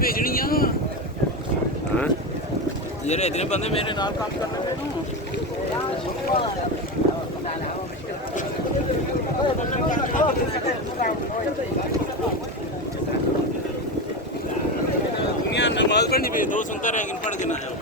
भेजनी है यार इतने बंदे मेरे नाल काम करने थे दुनिया नमाज पढ़नी भी दो सुनता रहे पढ़ के ना आया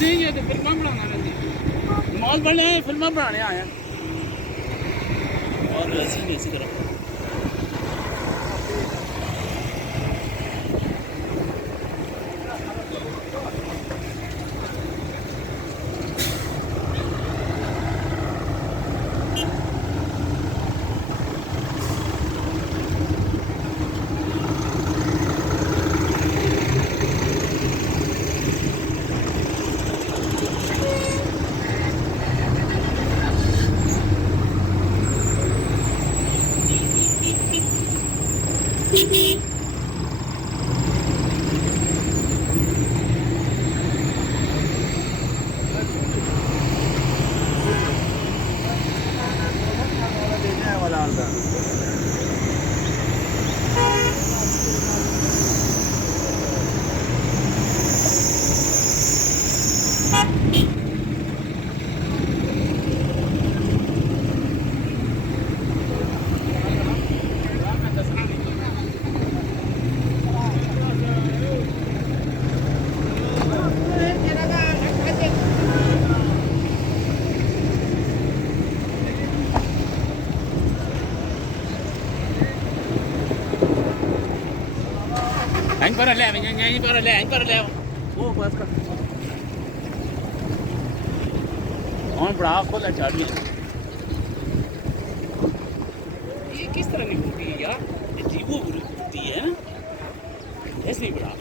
ठीक है तो फिल्म बनाना रहती मॉल बने फिल्म बनाने आए और वैसे ही इसी तरह anh có lẹ mình nhanh có lẹ anh có lẹ ô बस कर और बड़ा खोल चढ़ गया ये किस तरह की होती है यार ये जीवो होती है ना ऐसे ही बड़ा